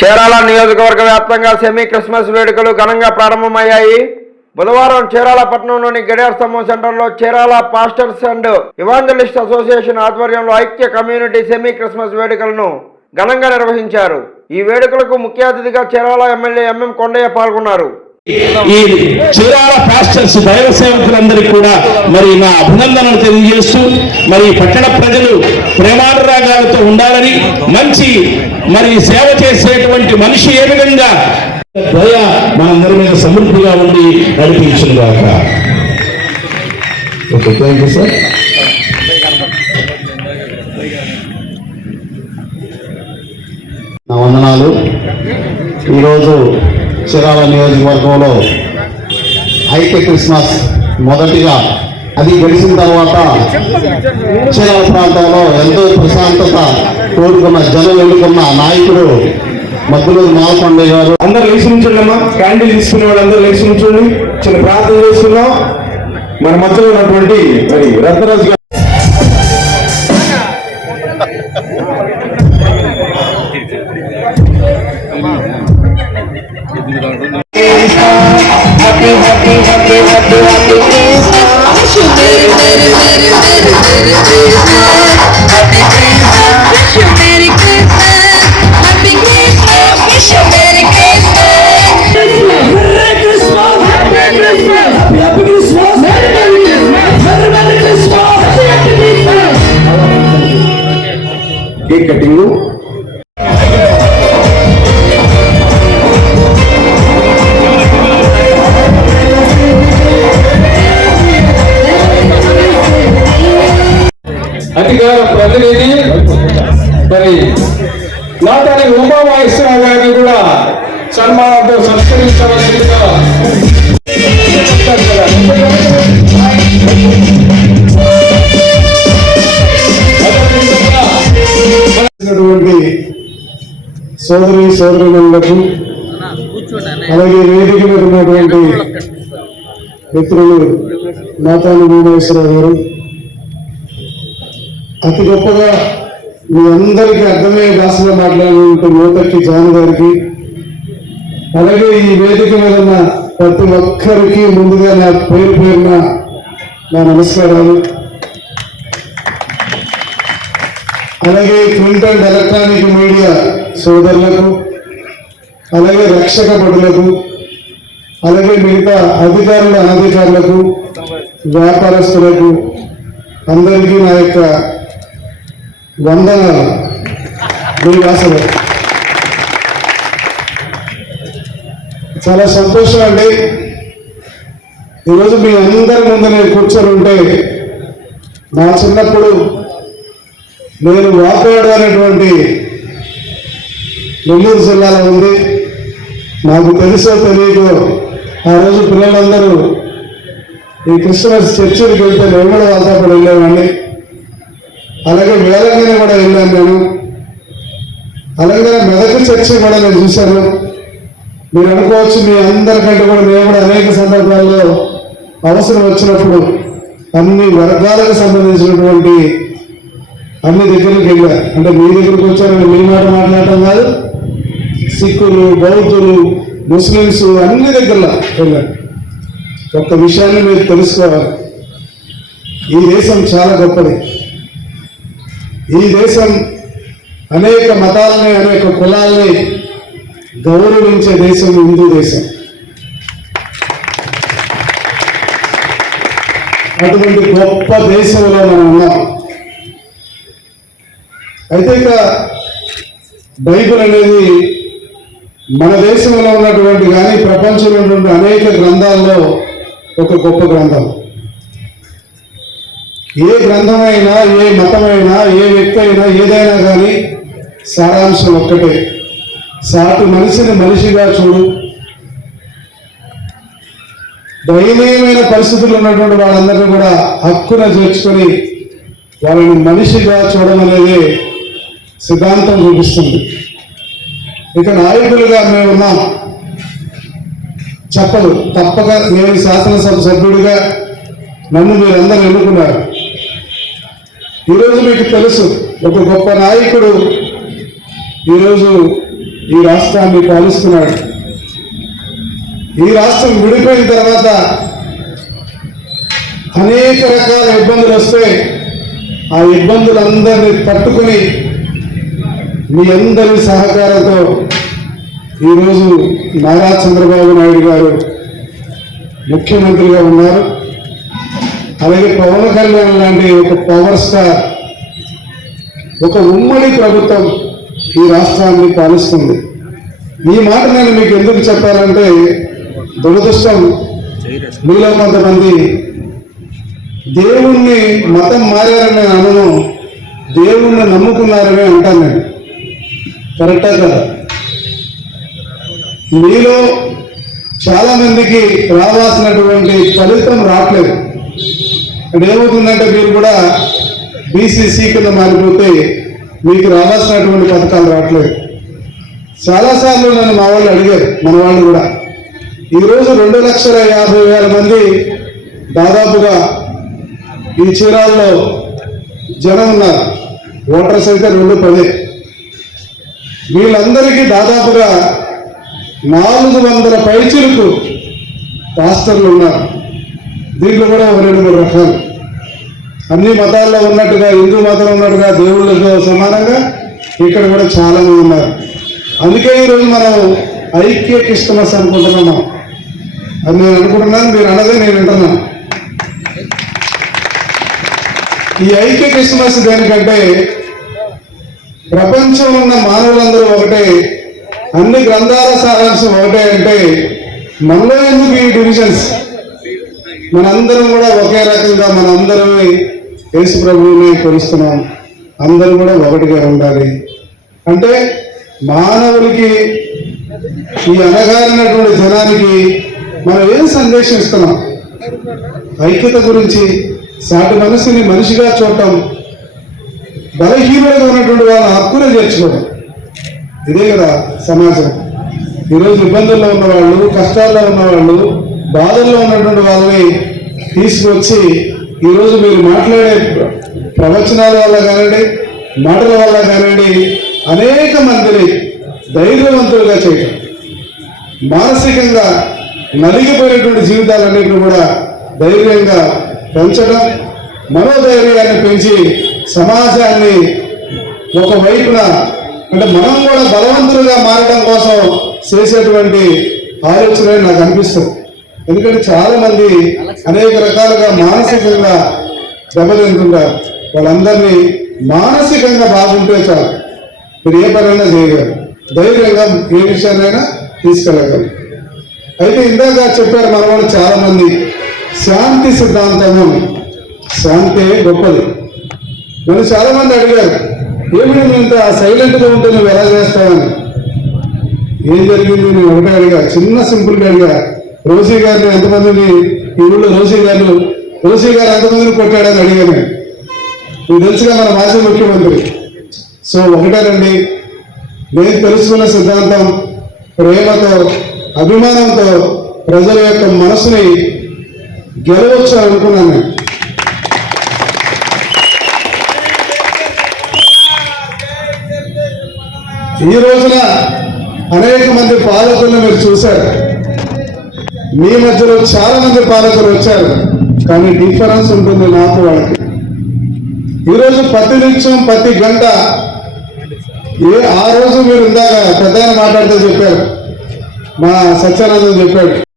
చీరాల నియోజకవర్గ వ్యాప్తంగా semi Christmas వేడుకలు ఘనంగా ప్రారంభమయ్యాయి. బుధవారం చీరాల పట్టణంలోని గడియార్ స్తంభం సెంటర్లో Chirala pastors and evangelist association ఆధ్వర్యంలో ఐక్య కమ్యూనిటీ సెమీ క్రిస్మస్ వేడుకలను ఘనంగా నిర్వహించారు. ఈ వేడుకలకు ముఖ్య అతిథిగా చీరాల ఎమ్మెల్యే ఎంఎం కొండయ్య పాల్గొన్నారు. ఈ చీరాల పాస్టర్స్ దైవ సేవకులందరికీ కూడా మరి నా అభినందనలు తెలియజేస్తూ మరి పట్టణ ప్రజలు ప్రేమానురాగాలతో ఉండాలని మంచి మరి సేవ చేసేటువంటి మనిషి ఏ విధంగా దయ మనందరి మీద సమృద్ధిగా ఉండి నడిపించిన గాక ఓకే థ్యాంక్ యూ సార్ నా వందనాలు. ఈరోజు చిరాల నియోజకవర్గంలో హైటెక్ క్రిస్మస్ మొదటిగా అది గడిచిన తర్వాత చీరాల ప్రాంతంలో ఎంతో ప్రశాంతత కోరుకున్న జనం ఎన్నుకున్న నాయకుడు మద్దులూరు మాలకొండయ్య గారు. అందరు లేచి నుంచండి అమ్మా క్యాండిల్ తీసుకునే వాళ్ళు అందరూ లేచి నుంచండి. చిన్న ప్రార్థన చేసుకుందాం మన మధ్యలో ఉన్నటువంటి మరి రత్నరాజు గారు. Merry Christmas, Happy Christmas, happy cutting you. మరి నాటాని ఉమామహేశ్వరరావు గారిని కూడా సన్మానంతో సత్కరించవలసిందిగా సోదరి సోదరులకు అలాగే వేదిక మీద ఉన్నటువంటి మిత్రులు నాతాని భూమేశ్వరరావు గారు అతి గొప్పగా మీ అందరికీ అర్థమయ్యే భాషలో మాట్లాడినటువంటి యువతకి జాన్ గారికి. అలాగే ఈ వేదిక మీద ఉన్న ప్రతి ఒక్కరికి ముందుగా నా పేరు పేరున నా నమస్కారాలు. అలాగే ప్రింట్ అండ్ ఎలక్ట్రానిక్ మీడియా సోదరులకు అలాగే రక్షక భటులకు అలాగే మిగతా అధికారుల అనధికారులకు వ్యాపారస్తులకు అందరికీ నా యొక్క వందనాలు మీ భాషలో చాలా సంతోషం అండి. ఈరోజు మీ అందరి ముందు నేను కూర్చొని ఉంటే నా చిన్నప్పుడు నేను వాకాడు అనేటువంటి నెల్లూరు జిల్లాలో ఉంది. నాకు తెలుసో తెలియదో ఆ రోజు పిల్లలందరూ ఈ క్రిస్మస్ చర్చికి వెళ్తే నేను కూడా వాళ్ళతో వెళ్ళేవాడిని అలాగే వేలంగానే కూడా వెళ్ళాను నేను? అలాగే మెదక్ చర్చి కూడా నేను చూశాను. మీరు అనుకోవచ్చు మీ అందరికంటే కూడా మేము కూడా అనేక సందర్భాల్లో అవసరం వచ్చినప్పుడు అన్ని వర్గాలకు సంబంధించినటువంటి అన్ని దగ్గరికి వెళ్ళారు అంటే మీ దగ్గరికి వచ్చారని మీ మాట మాట్లాడటం కాదు. సిక్కులు బౌద్ధులు ముస్లిమ్స్ అన్ని దగ్గరలో వెళ్ళారు ఒక్క విషయాన్ని మీరు తెలుసుకోవాలి. ఈ దేశం చాలా గొప్పది. ఈ దేశం అనేక మతాలని అనేక కులాలని గౌరవించే దేశం హిందూ దేశం. అటువంటి గొప్ప దేశంలో మనం ఉన్నాం. అయితే ఇక బైబిల్ అనేది మన దేశంలో ఉన్నటువంటి కానీ ప్రపంచంలో ఉన్నటువంటి అనేక గ్రంథాల్లో ఒక గొప్ప గ్రంథం. ఏ గ్రంథమైనా ఏ మతమైనా ఏ వ్యక్తి అయినా ఏదైనా కానీ సారాంశం ఒక్కటే. సాటి మనిషిని మనిషిగా చూడు. దయనీయమైన పరిస్థితులు ఉన్నటువంటి వాళ్ళందరినీ కూడా హక్కున చేర్చుకొని వాళ్ళని మనిషిగా చూడమనేది సిద్ధాంతం చూపిస్తుంది. ఇక నాయకులుగా మేమున్నాం చెప్పదు. తప్పక నేను శాసనసభ సభ్యుడిగా నన్ను మీరందరూ ఎన్నుకున్నారు. ఈరోజు మీకు తెలుసు ఒక గొప్ప నాయకుడు ఈరోజు ఈ రాష్ట్రాన్ని పాలిస్తున్నాడు. ఈ రాష్ట్రం విడిపోయిన తర్వాత అనేక రకాల ఇబ్బందులు వస్తే ఆ ఇబ్బందులందరినీ పట్టుకుని మీ అందరి సహకారంతో ఈరోజు నారా చంద్రబాబు నాయుడు గారు ముఖ్యమంత్రిగా ఉన్నారు. అలాగే పవన్ కళ్యాణ్ లాంటి ఒక పవర్ స్టార్ ఒక ఉమ్మడి ప్రభుత్వం ఈ రాష్ట్రాన్ని పాలిస్తుంది. ఈ మాట నేను మీకు ఎందుకు చెప్పాలంటే దురదృష్టం. మీలో కొంతమంది దేవుణ్ణి మతం మారారని అనను దేవుణ్ణి నమ్ముకున్నారని అంటాను నేను. కరెక్టా కదా? మీలో చాలామందికి రావాల్సినటువంటి ఫలితం రావట్లేదు. ఇప్పుడు ఏమవుతుందంటే మీరు కూడా బీసీసీ కింద మారిపోతే మీకు రావాల్సినటువంటి పథకాలు రావట్లేదు. చాలాసార్లు నన్ను మా వాళ్ళు అడిగారు మన వాళ్ళు కూడా. ఈరోజు రెండు లక్షల యాభై వేల మంది దాదాపుగా ఈ చీరాల్లో జనం ఉన్నారు. ఓటర్స్ అయితే రెండు పదే. వీళ్ళందరికీ దాదాపుగా నాలుగు వందల పైచిలకు పాస్టర్లు ఉన్నారు. దీంట్లో కూడా ఒక రెండు మూడు రకాలు. అన్ని మతాల్లో ఉన్నట్టుగా హిందూ మతంలో ఉన్నట్టుగా దేవుళ్ళతో సమానంగా ఇక్కడ కూడా చాలామంది ఉన్నారు. అందుకే ఈరోజు మనం ఐక్య క్రిస్టమస్ అనుకుంటున్నాం అది నేను అనుకుంటున్నాను మీరు అన్నదే నేను వింటున్నాను. ఈ ఐక్య క్రిస్మస్ దేనికంటే ప్రపంచంలో ఉన్న మానవులందరూ ఒకటే అన్ని గ్రంథాల సారాంశం ఒకటే అంటే మనలో ఎందుకు ఈ డివిజన్స్? మనందరం కూడా ఒకే రకంగా మనందరమే యేసు ప్రభువునే కొలుస్తున్నాం. అందరూ కూడా ఒకటిగా ఉండాలి. అంటే మానవులకి ఈ అనగారినటువంటి జనానికి మనం ఏం సందేశం ఇస్తున్నాం ఐక్యత గురించి సాటి మనసుని మనిషిగా చూడటం బలహీనులుగా ఉన్నటువంటి వాళ్ళ హక్కునే చేర్చుకోవడం ఇదే కదా సమాజం. ఈరోజు ఇబ్బందుల్లో ఉన్నవాళ్ళు కష్టాల్లో ఉన్న వాళ్ళు బాధల్లో ఉన్నటువంటి వాళ్ళని తీసుకొచ్చి ఈరోజు మీరు మాట్లాడే ప్రవచనాల వల్ల కానివ్వండి మాటల వల్ల కానివ్వండి అనేక మందిని ధైర్యవంతులుగా చేయటం మానసికంగా నలిగిపోయినటువంటి జీవితాలన్నింటినీ కూడా ధైర్యంగా పెంచడం మనోధైర్యాన్ని పెంచి సమాజాన్ని ఒక వైపున అంటే మనం కూడా బలవంతులుగా మారడం కోసం చేసేటువంటి ఆలోచన నాకు అనిపిస్తుంది. ఎందుకంటే చాలా మంది అనేక రకాలుగా మానసికంగా దెబ్బతింటుంటారు వాళ్ళందరినీ మానసికంగా బాగుంటే చాలు. మీరు ఏ పనైనా చేయగలరు. ధైర్యంగా ఏ విషయాన్నైనా తీసుకెళ్ళగలరు. అయితే ఇందాక చెప్పారు మన వాళ్ళు చాలా మంది శాంతి సిద్ధాంతము. శాంతి గొప్పది. నన్ను చాలా మంది అడిగారు ఏమిటి నువ్వు ఇంత సైలెంట్గా ఉంటే నువ్వు ఎలా చేస్తావని? ఏం జరిగింది? నేను ఒకటే అడిగా చిన్న సింపుల్గా అడిగా రోసీ గారిని ఎంతమందిని ఈ ఊళ్ళో రోసీ గారు రోసీ గారు ఎంతమందిని కొట్టాడని అడిగాను నేను. మీకు తెలుసుగా మన మాజీ ముఖ్యమంత్రి సో ఒకటేనండి నేను తెలుసుకున్న సిద్ధాంతం ప్రేమతో అభిమానంతో ప్రజల యొక్క మనసుని గెలవచ్చు అనుకున్నాను నేను. ఈ రోజున అనేక మంది పాలకులను మీరు చూశారు మీ మధ్యలో చాలా మంది పాలకులు వచ్చారు కానీ డిఫరెన్స్ ఉంటుంది నాకు వాళ్ళకి. ఈరోజు ప్రతి నిమిషం ప్రతి గంట ఏ ఆ రోజు మీరు ఇందాక పెద్ద మాట్లాడితే చెప్పారు. మా సత్యానందం చెప్పాడు.